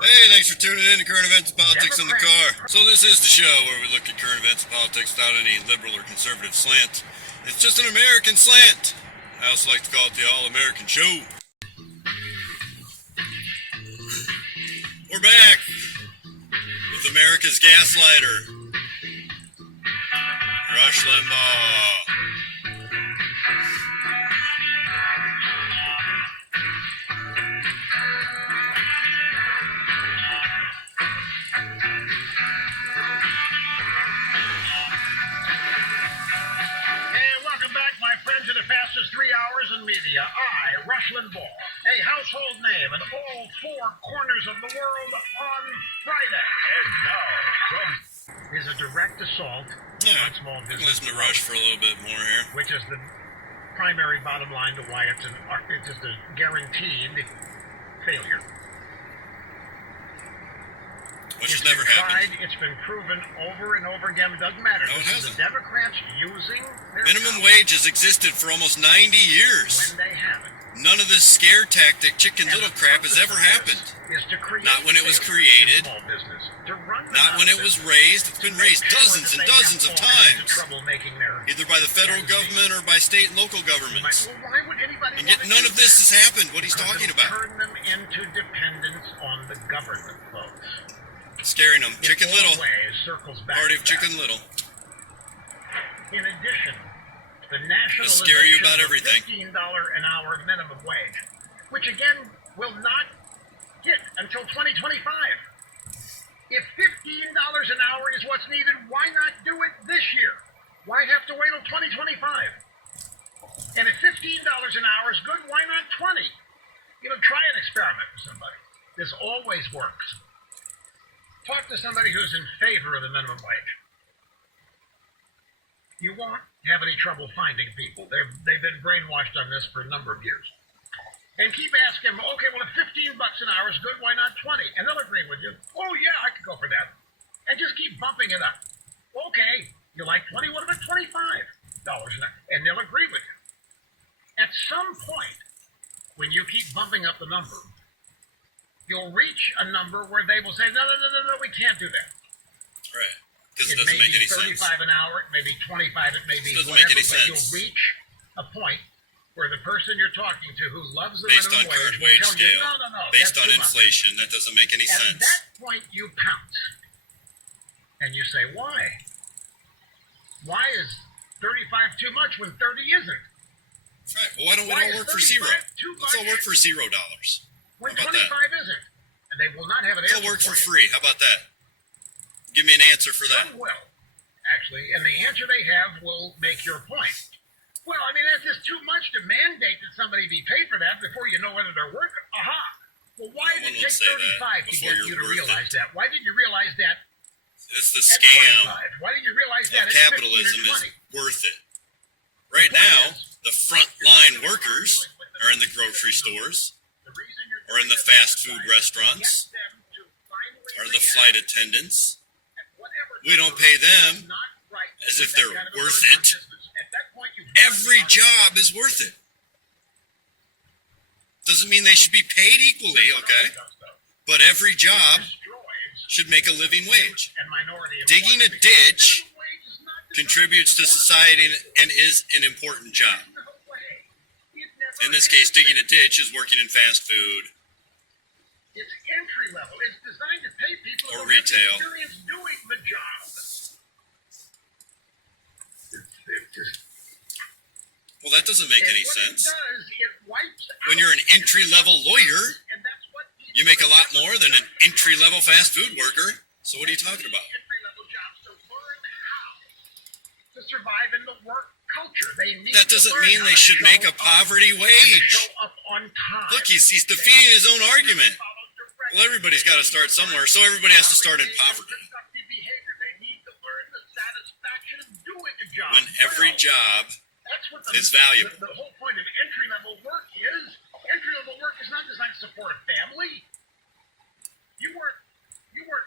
Hey, thanks for tuning in to Current Events and Politics in the Car. So this is the show where we look at current events and politics without any liberal or conservative slant. It's just an American slant. I also like to call it the All-American Show. We're back with America's gaslighter, Rush Limbaugh. To the fastest 3 hours in media, I, Rush Limbaugh, a household name in all four corners of the world on Friday. And now, Trump is a direct assault on small business. Listen to Rush for a little bit more here. Which is the primary bottom line to why it's just a guaranteed failure. Which has never happened. It's been proven over and over again. It doesn't matter. No, it hasn't. The Democrats using their minimum wage has existed for almost 90 years. When they haven't. None of this scare tactic, chicken little crap has ever happened. Not when it was created. Not when it was raised. It's been raised dozens and dozens of times. Either by the federal government or by state and local governments. And yet none of this has happened, what he's talking about. Turn them into dependence on the government, folks. Scaring them. Chicken Little. Party of Chicken Little. In addition, the nationalization scare you about everything. $15 an hour minimum wage, which again will not hit until 2025. If $15 an hour is what's needed, why not do it this year? Why have to wait till 2025? And if $15 an hour is good, why not 20? Try an experiment with somebody. This always works. Talk to somebody who's in favor of the minimum wage. You won't have any trouble finding people. They've been brainwashed on this for a number of years. And keep asking them, okay, well, if $15 an hour is good, why not 20? And they'll agree with you. Oh, yeah, I could go for that. And just keep bumping it up. Okay, you like 20? What about $25 an hour? And they'll agree with you. At some point, when you keep bumping up the number, you'll reach a number where they will say, no, we can't do that. Right. Because it doesn't make any sense. It may be 35 an hour, it may be 25, it may be whatever, make any sense. You'll reach a point where the person you're talking to who loves the based minimum on current wage wage scale, no, based on inflation, that doesn't make any sense. At that point, you pounce. And you say, why? Why is 35 too much when 30 isn't? Right. Well, why don't we all work for zero? Let's all work for $0. When 25 isn't. And they will not have an answer. They'll work for free. How about that? Give me an answer for that. Some will, actually. And the answer they have will make your point. Well, I mean, that's just too much to mandate that somebody be paid for that before you know whether they're worth it. Aha. Well, why did it take 35 to get you to realize that? Why didn't you realize that? It's the scam. Why didn't you realize that capitalism is worth it. Right now, the frontline workers are in the grocery stores, or in the fast food restaurants, or the flight attendants. We don't pay them as if they're worth it. Every job is worth it. Doesn't mean they should be paid equally, okay? But every job should make a living wage. Digging a ditch contributes to society and is an important job. In this case, digging a ditch is working in fast food. It's entry level. It's designed to pay people or who retail. have experience doing the job. Well, that doesn't make any sense. It wipes when you're an entry-level lawyer, you make a lot more than an entry-level fast food worker. So what are you talking about? Entry-level jobs to learn how to survive in the work culture. That doesn't mean they should make a poverty wage. Look, he's defeating his own argument. Well, everybody's got to start somewhere, so everybody has to start in poverty. When every job is valuable. The whole point of entry-level work is not designed to support a family. You weren't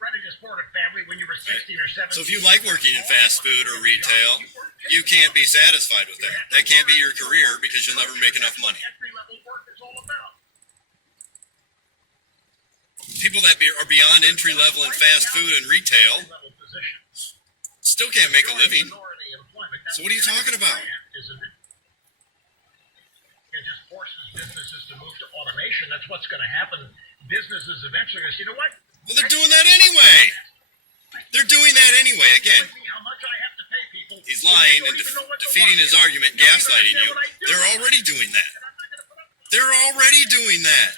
ready to support a family when you were 16 or 17. So if you like working in fast food or retail, you can't be satisfied with that. That can't be your career because you'll never make enough money. people that are beyond entry level in fast food and retail still can't make a living. So what are you talking about? It just forces businesses to move to automation. That's what's going to happen. Businesses eventually are going to say, you know what? Well, they're doing that anyway. They're doing that anyway. Again, How much I have to pay people. he's lying and defeating his argument, gaslighting you. They're already doing that. They're already doing that.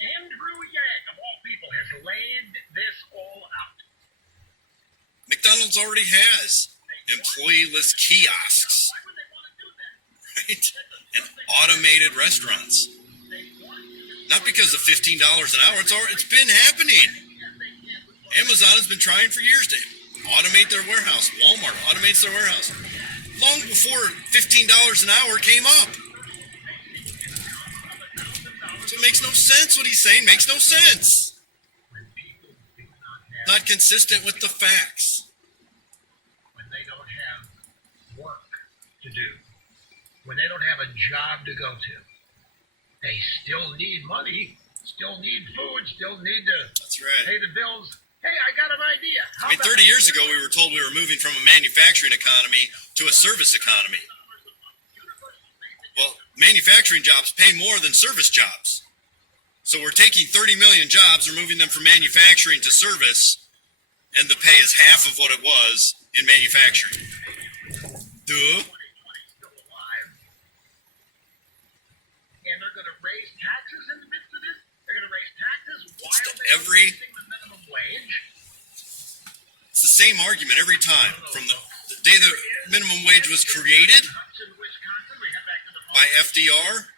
Andrew Yang, of all people, has laid this all out. McDonald's already has employee-less kiosks, right? And automated restaurants. Not because of $15 an hour. It's been happening. Amazon has been trying for years to automate their warehouse. Walmart automates their warehouse. Long before $15 an hour came up. So it makes no sense what he's saying. Makes no sense. Not consistent with the facts. When they don't have work to do, when they don't have a job to go to, they still need money, still need food, still need to pay the bills. Hey, I got an idea. 30 years ago, we were told we were moving from a manufacturing economy to a service economy. Well, manufacturing jobs pay more than service jobs. So we're taking 30 million jobs, we're moving them from manufacturing to service, and the pay is half of what it was in manufacturing. Duh. And they're going to raise taxes in the midst of this. They're going to raise taxes while they're raising the minimum wage. It's the same argument every time. From the day the minimum wage was created by FDR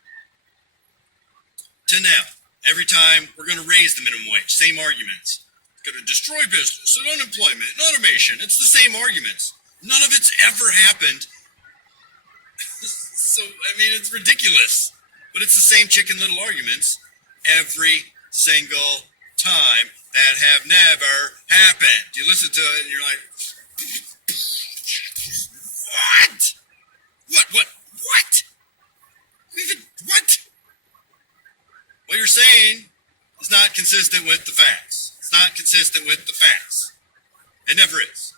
to now. Every time we're going to raise the minimum wage. Same arguments. It's going to destroy business and unemployment and automation. It's the same arguments. None of it's ever happened. So, I mean, it's ridiculous. But it's the same Chicken Little arguments every single time that have never happened. You listen to it and you're like, what? What? What you're saying is not consistent with the facts. It's not consistent with the facts. It never is.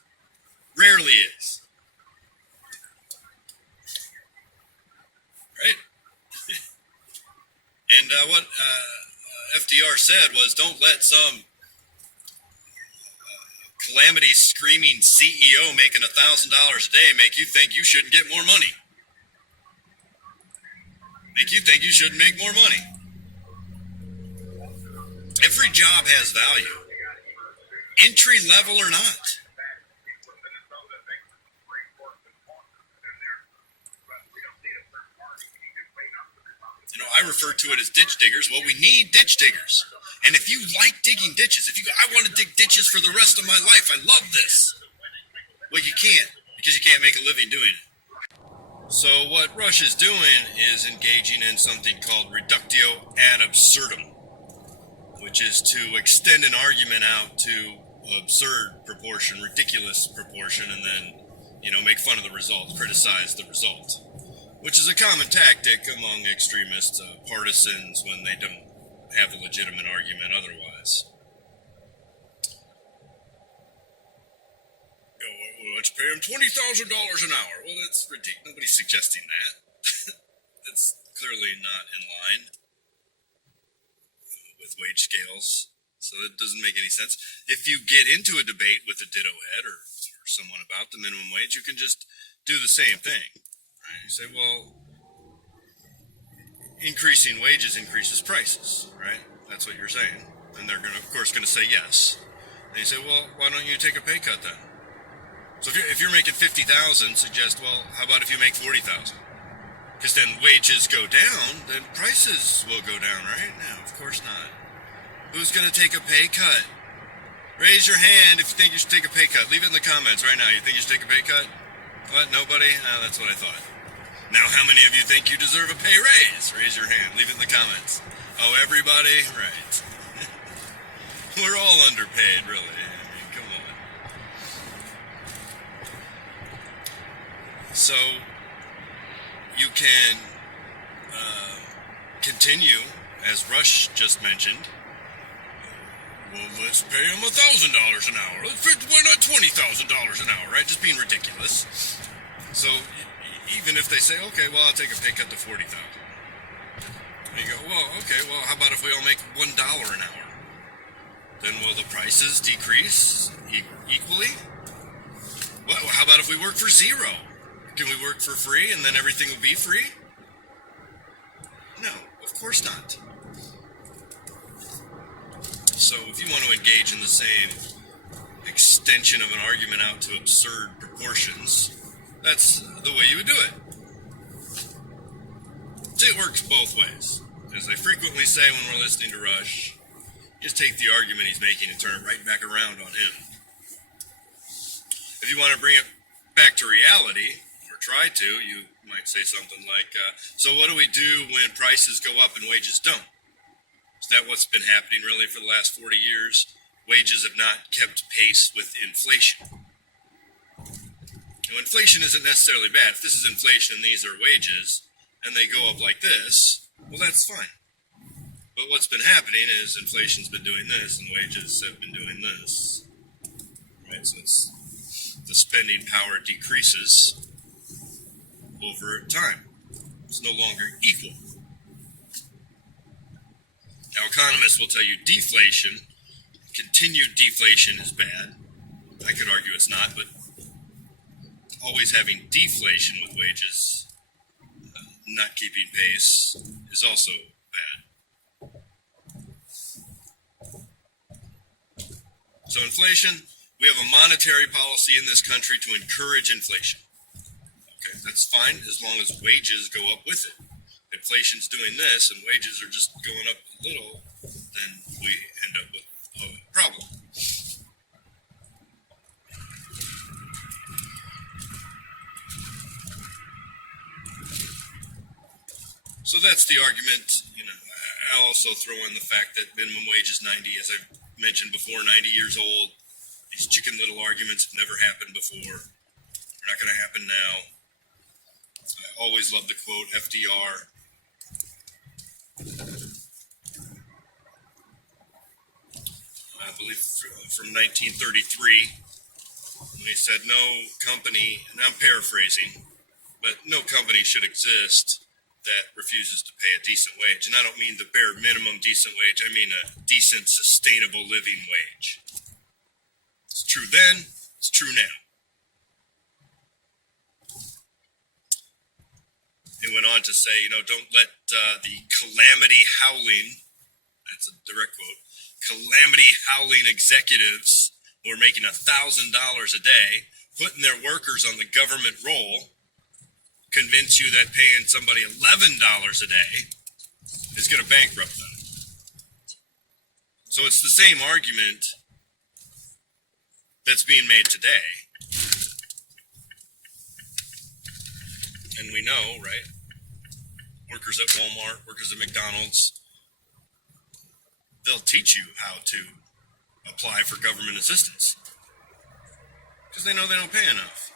Rarely is. Right? And what FDR said was, don't let some calamity screaming CEO making $1,000 a day make you think you shouldn't get more money. Make you think you shouldn't make more money. Every job has value, entry level or not. You know, I refer to it as ditch diggers. Well, we need ditch diggers. And if you like digging ditches, if you go, I want to dig ditches for the rest of my life, I love this. Well, you can't, because you can't make a living doing it. So what Rush is doing is engaging in something called Reductio ad absurdum, which is to extend an argument out to absurd proportion, ridiculous proportion, and then, make fun of the result, criticize the result, which is a common tactic among extremists, partisans, when they don't have a legitimate argument otherwise. Let's pay him $20,000 an hour. Well, that's ridiculous. Nobody's suggesting that. That's clearly not in line with wage scales. So that doesn't make any sense. If you get into a debate with a ditto head or someone about the minimum wage, you can just do the same thing. Right? You say, well, increasing wages increases prices, right? That's what you're saying. And they're of course going to say yes. And you say, well, why don't you take a pay cut then? So if you're making $50,000, suggest, well, how about if you make $40,000? Because then wages go down, then prices will go down, right? No, of course not. Who's going to take a pay cut? Raise your hand if you think you should take a pay cut. Leave it in the comments right now. You think you should take a pay cut? What? Nobody? Oh, that's what I thought. Now, how many of you think you deserve a pay raise? Raise your hand. Leave it in the comments. Oh, everybody? Right. We're all underpaid, really. I mean, come on. So, you can continue as Rush just mentioned, well, let's pay them $1,000 an hour. Why not $20,000 an hour, right? Just being ridiculous. So even if they say, okay, well, I'll take a pay cut to $40,000. You go, well, okay, well, how about if we all make $1 an hour? Then will the prices decrease equally? Well, how about if we work for zero? Can we work for free and then everything will be free? No, of course not. So if you want to engage in the same extension of an argument out to absurd proportions, that's the way you would do it. See, it works both ways. As I frequently say when we're listening to Rush, just take the argument he's making and turn it right back around on him. If you want to bring it back to reality, or try to, you might say something like, so what do we do when prices go up and wages don't? Is that what's been happening really for the last 40 years? Wages have not kept pace with inflation. Now, inflation isn't necessarily bad. If this is inflation and these are wages, and they go up like this, well, that's fine. But what's been happening is inflation's been doing this, and wages have been doing this. Right? So the spending power decreases over time. It's no longer equal. Now, economists will tell you deflation, continued deflation is bad. I could argue it's not, but always having deflation with wages, not keeping pace, is also bad. So inflation, we have a monetary policy in this country to encourage inflation. Okay, that's fine as long as wages go up with it. Inflation's doing this and wages are just going up a little, then we end up with a problem. So that's the argument. I'll also throw in the fact that minimum wage is 90, as I mentioned before, 90 years old. These chicken little arguments have never happened before. They're not going to happen now. I always love the quote FDR. I believe from 1933, when he said no company, and I'm paraphrasing, but no company should exist that refuses to pay a decent wage. And I don't mean the bare minimum decent wage, I mean a decent, sustainable living wage. It's true then, it's true now. He went on to say, don't let the calamity howling, that's a direct quote, calamity howling executives who are making $1,000 a day, putting their workers on the government roll, convince you that paying somebody $11 a day is going to bankrupt them. So it's the same argument that's being made today. And we know, right? Workers at Walmart, workers at McDonald's, they'll teach you how to apply for government assistance. Because they know they don't pay enough.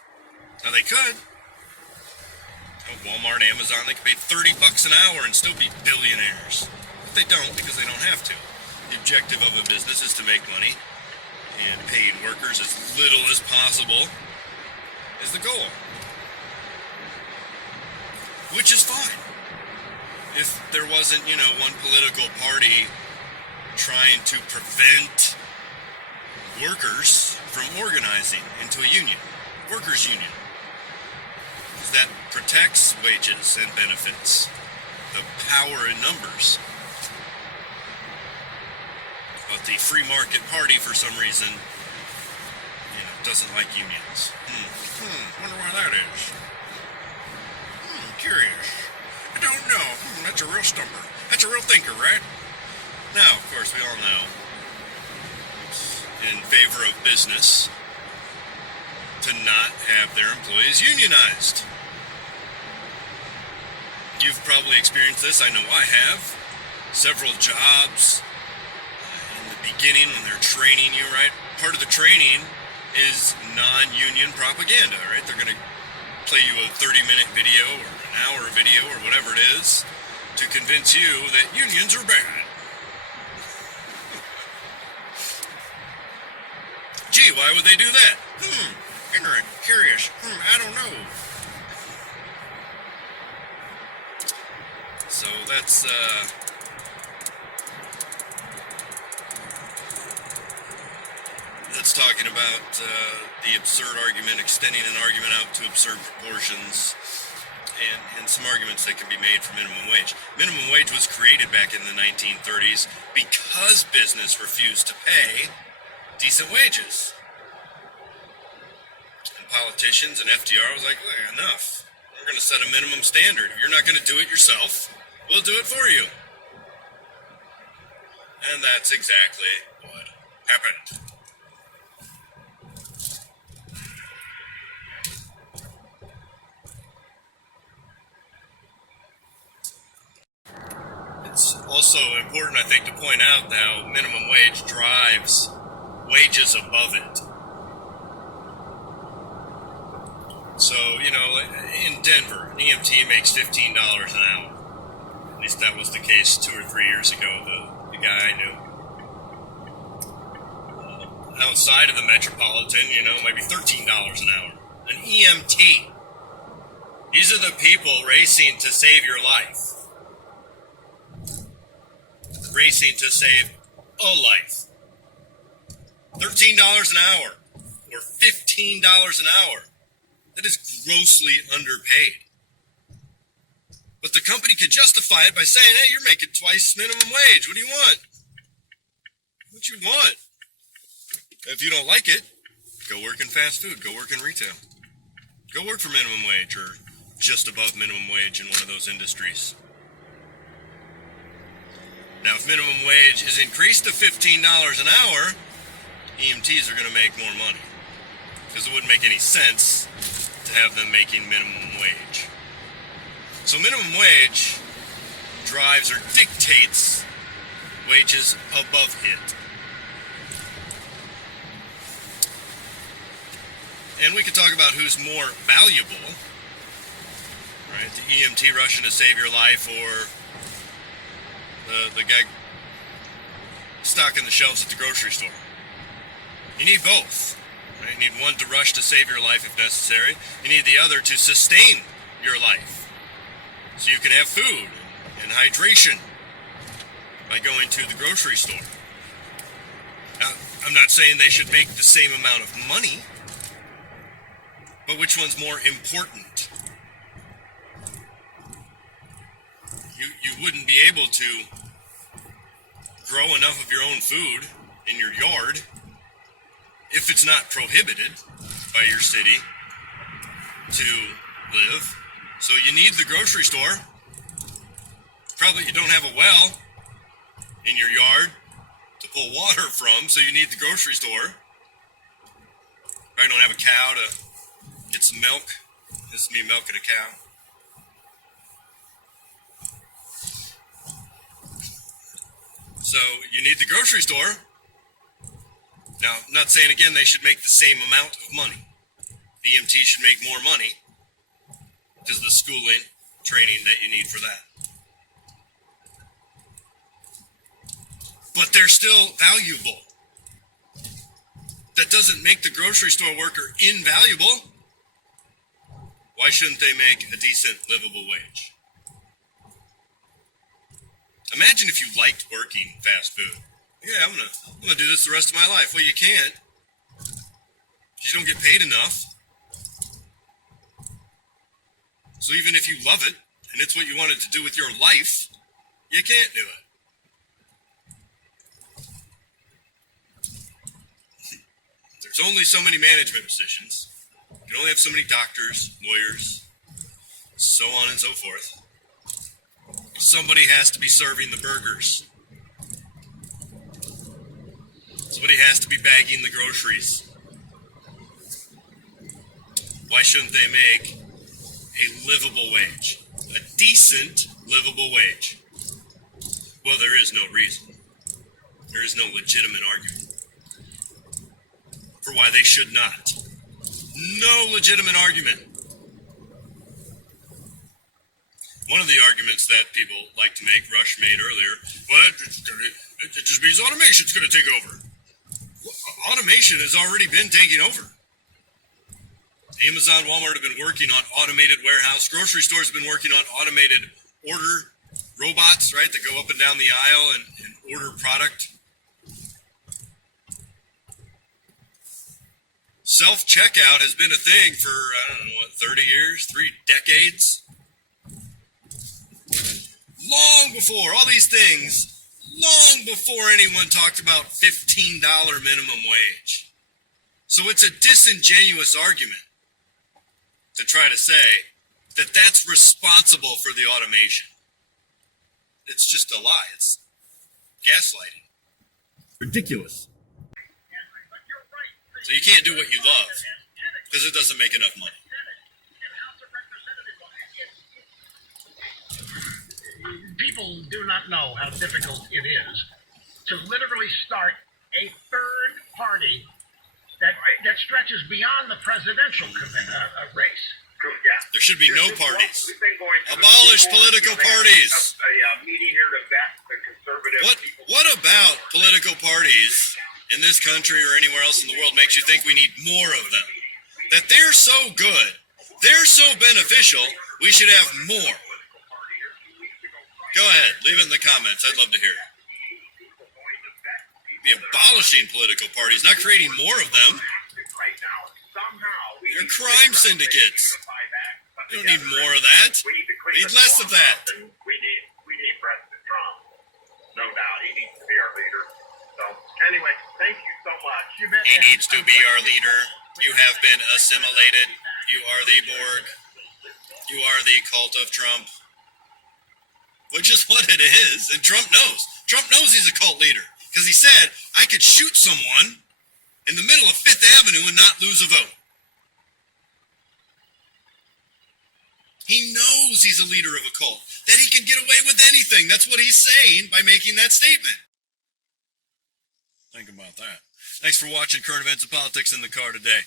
Now they could. Walmart, Amazon, they could pay $30 an hour and still be billionaires. But they don't because they don't have to. The objective of a business is to make money, and paying workers as little as possible is the goal. Which is fine. If there wasn't, one political party trying to prevent workers from organizing into a union, workers' union. That protects wages and benefits, the power in numbers. But the free market party, for some reason, doesn't like unions. Wonder why that is. Curious. I don't know. That's a real stumper. That's a real thinker, right? Now, of course, we all know it's in favor of business to not have their employees unionized. You've probably experienced this. I know I have. Several jobs in the beginning when they're training you, right? Part of the training is non-union propaganda, right? They're going to play you a 30-minute video or an hour video or whatever it is, to convince you that unions are bad. Gee, why would they do that? Ignorant, curious, I don't know. So that's talking about the absurd argument, extending an argument out to absurd proportions, and some arguments that can be made for minimum wage. Minimum wage was created back in the 1930s because business refused to pay decent wages. And politicians and FDR was like, enough. We're going to set a minimum standard. If you're not going to do it yourself, we'll do it for you. And that's exactly what happened. It's also important, I think, to point out how minimum wage drives wages above it. So, in Denver, an EMT makes $15 an hour. At least that was the case 2 or 3 years ago, the guy I knew. Outside of the metropolitan, maybe $13 an hour. An EMT. These are the people racing to save your life. Racing to save a life. $13 an hour or $15 an hour. That is grossly underpaid. But the company could justify it by saying, hey, you're making twice minimum wage. What do you want? What you want? If you don't like it, go work in fast food. Go work in retail. Go work for minimum wage or just above minimum wage in one of those industries. Now, if minimum wage is increased to $15 an hour, EMTs are going to make more money. Because it wouldn't make any sense to have them making minimum wage. So minimum wage drives or dictates wages above it. And we could talk about who's more valuable, right? The EMT rushing to save your life or the guy stocking the shelves at the grocery store. You need both. Right? You need one to rush to save your life if necessary. You need the other to sustain your life. So you can have food and hydration by going to the grocery store. Now, I'm not saying they should make the same amount of money, but which one's more important? You wouldn't be able to grow enough of your own food in your yard if it's not prohibited by your city to live. So you need the grocery store. Probably you don't have a well in your yard to pull water from, so you need the grocery store. Probably don't have a cow to get some milk. This is me milking a cow. So you need the grocery store. Now, I'm not saying again they should make the same amount of money. The EMT should make more money because of the schooling, training that you need for that. But they're still valuable. That doesn't make the grocery store worker invaluable. Why shouldn't they make a decent, livable wage? Imagine if you liked working fast food. Yeah, I'm gonna do this the rest of my life. Well, you can't. You don't get paid enough. So even if you love it, and it's what you wanted to do with your life, you can't do it. There's only so many management positions. You can only have so many doctors, lawyers, so on and so forth. Somebody has to be serving the burgers. Somebody has to be bagging the groceries. Why shouldn't they make a livable wage? A decent, livable wage? Well, there is no reason. There is no legitimate argument for why they should not. No legitimate argument. One of the arguments that people like to make, Rush made earlier, well, it just means automation's going to take over. Well, automation has already been taking over. Amazon, Walmart have been working on automated warehouse. Grocery stores have been working on automated order robots, right, that go up and down the aisle and order product. Self-checkout has been a thing for, 30 years, 3 decades. Long before, all these things, long before anyone talked about $15 minimum wage. So it's a disingenuous argument to try to say that that's responsible for the automation. It's just a lie. It's gaslighting. Ridiculous. So you can't do what you love because it doesn't make enough money. People do not know how difficult it is to literally start a third party that stretches beyond the presidential race. There should be no parties. Abolish political parties. What about political parties in this country or anywhere else in the world makes you think we need more of them? That they're so good, they're so beneficial, we should have more. Go ahead, leave it in the comments. I'd love to hear it. Be abolishing political parties, not creating more of them. They're crime syndicates. You don't need more of that. We need less of that. We need President Trump. No doubt. He needs to be our leader. So, anyway, thank you so much. He needs to be our leader. You have been assimilated. You are the Borg. You are the cult of Trump. Which is what it is. And Trump knows. Trump knows he's a cult leader. Because he said, I could shoot someone in the middle of Fifth Avenue and not lose a vote. He knows he's a leader of a cult, that he can get away with anything. That's what he's saying by making that statement. Think about that. Thanks for watching Current Events and Politics in the Car today,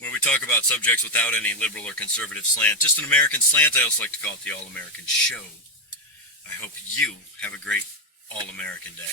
where we talk about subjects without any liberal or conservative slant. Just an American slant. I also like to call it the All-American Show. I hope you have a great All-American Day.